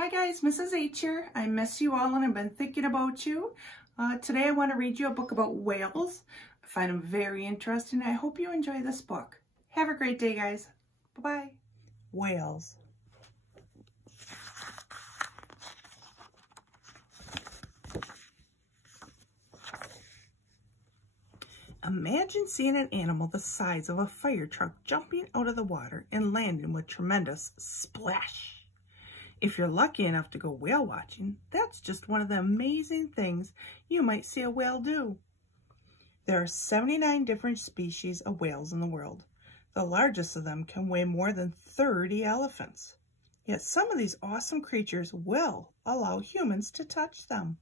Hi guys, Mrs. H here. I miss you all and I've been thinking about you. Today I want to read you a book about whales. I find them very interesting. I hope you enjoy this book. Have a great day, guys. Bye-bye. Whales. Imagine seeing an animal the size of a fire truck jumping out of the water and landing with tremendous splash. If you're lucky enough to go whale watching, that's just one of the amazing things you might see a whale do. There are 79 different species of whales in the world. The largest of them can weigh more than 30 elephants. Yet some of these awesome creatures will allow humans to touch them.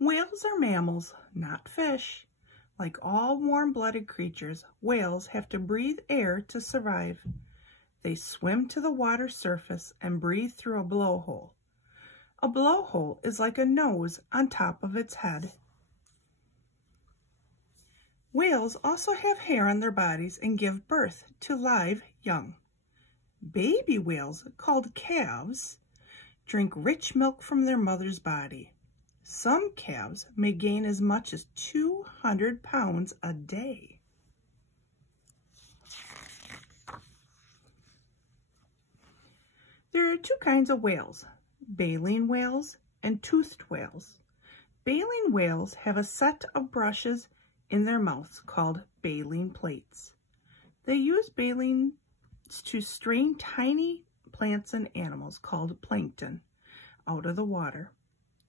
Whales are mammals, not fish. Like all warm-blooded creatures, whales have to breathe air to survive. They swim to the water surface and breathe through a blowhole. A blowhole is like a nose on top of its head. Whales also have hair on their bodies and give birth to live young. Baby whales, called calves, drink rich milk from their mother's body. Some calves may gain as much as 200 pounds a day. There are two kinds of whales, baleen whales and toothed whales. Baleen whales have a set of brushes in their mouths called baleen plates. They use baleen to strain tiny plants and animals called plankton out of the water.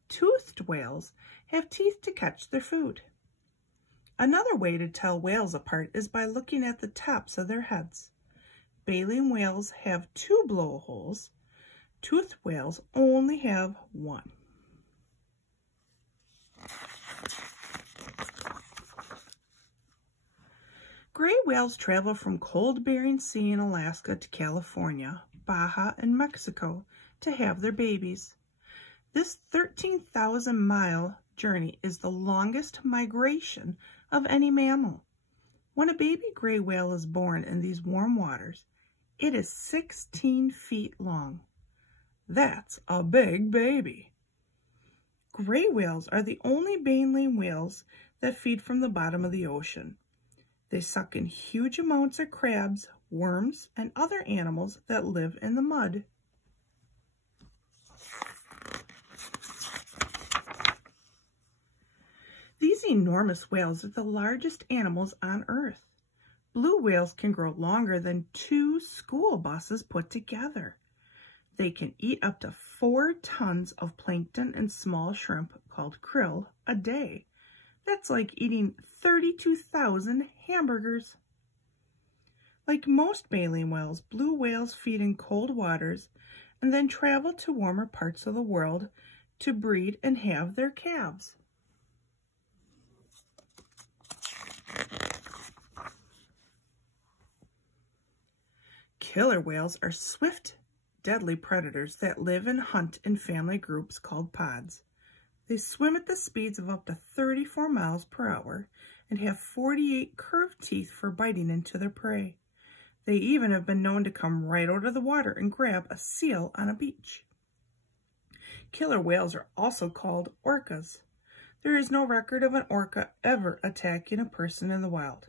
Toothed whales have teeth to catch their food. Another way to tell whales apart is by looking at the tops of their heads. Baleen whales have 2 blowholes. Toothed whales only have 1. Gray whales travel from cold Bering Sea in Alaska to California, Baja, and Mexico to have their babies. This 13,000-mile journey is the longest migration of any mammal. When a baby gray whale is born in these warm waters, it is 16 feet long. That's a big baby. Gray whales are the only baleen whales that feed from the bottom of the ocean. They suck in huge amounts of crabs, worms, and other animals that live in the mud. These enormous whales are the largest animals on Earth. Blue whales can grow longer than 2 school buses put together. They can eat up to 4 tons of plankton and small shrimp called krill a day. That's like eating 32,000 hamburgers. Like most baleen whales, blue whales feed in cold waters and then travel to warmer parts of the world to breed and have their calves. Killer whales are swift, deadly predators that live and hunt in family groups called pods. They swim at the speeds of up to 34 miles per hour and have 48 curved teeth for biting into their prey. They even have been known to come right out of the water and grab a seal on a beach. Killer whales are also called orcas. There is no record of an orca ever attacking a person in the wild,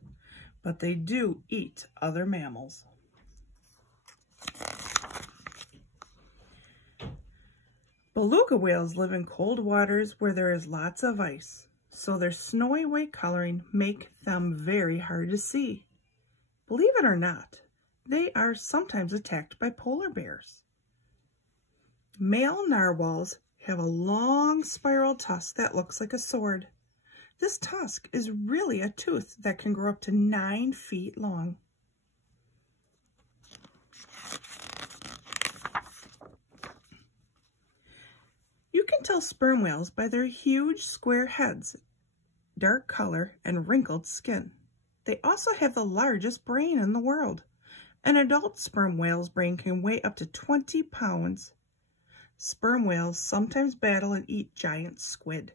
but they do eat other mammals. Beluga whales live in cold waters where there is lots of ice, so their snowy white coloring make them very hard to see. Believe it or not, they are sometimes attacked by polar bears. Male narwhals have a long spiral tusk that looks like a sword. This tusk is really a tooth that can grow up to 9 feet long. You can tell sperm whales by their huge square heads, dark color, and wrinkled skin. They also have the largest brain in the world. An adult sperm whale's brain can weigh up to 20 pounds. Sperm whales sometimes battle and eat giant squid.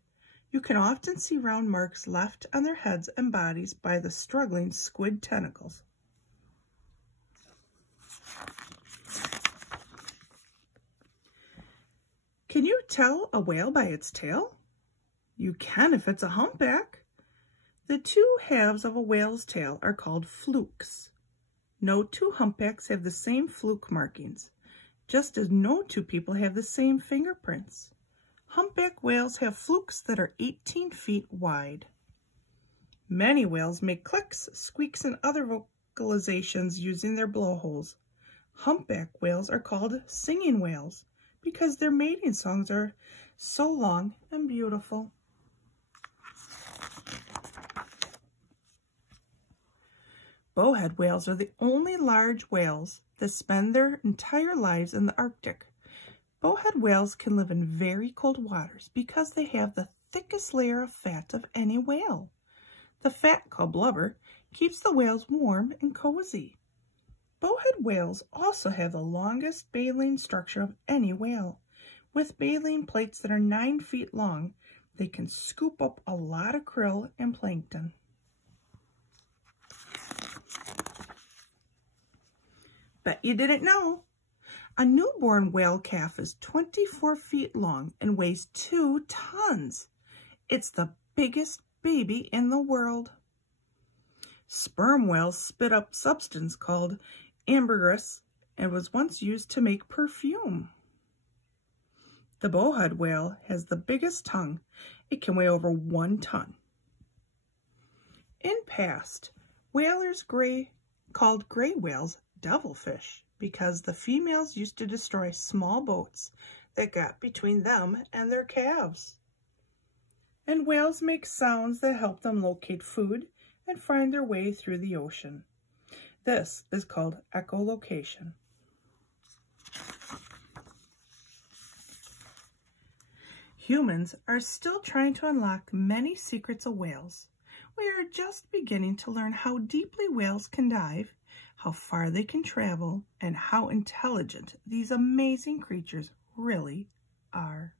You can often see round marks left on their heads and bodies by the struggling squid tentacles. Can you tell a whale by its tail? You can if it's a humpback. The two halves of a whale's tail are called flukes. No two humpbacks have the same fluke markings, just as no two people have the same fingerprints. Humpback whales have flukes that are 18 feet wide. Many whales make clicks, squeaks, and other vocalizations using their blowholes. Humpback whales are called singing whales because their mating songs are so long and beautiful. Bowhead whales are the only large whales that spend their entire lives in the Arctic. Bowhead whales can live in very cold waters because they have the thickest layer of fat of any whale. The fat, called blubber, keeps the whales warm and cozy. Bowhead whales also have the longest baleen structure of any whale. With baleen plates that are 9 feet long, they can scoop up a lot of krill and plankton. Bet you didn't know. A newborn whale calf is 24 feet long and weighs 2 tons. It's the biggest baby in the world. Sperm whales spit up substance called ambergris and was once used to make perfume. The bowhead whale has the biggest tongue. It can weigh over 1 ton. In past, whalers called gray whales devilfish because the females used to destroy small boats that got between them and their calves. And whales make sounds that help them locate food and find their way through the ocean. This is called echolocation. Humans are still trying to unlock many secrets of whales. We are just beginning to learn how deeply whales can dive, how far they can travel, and how intelligent these amazing creatures really are.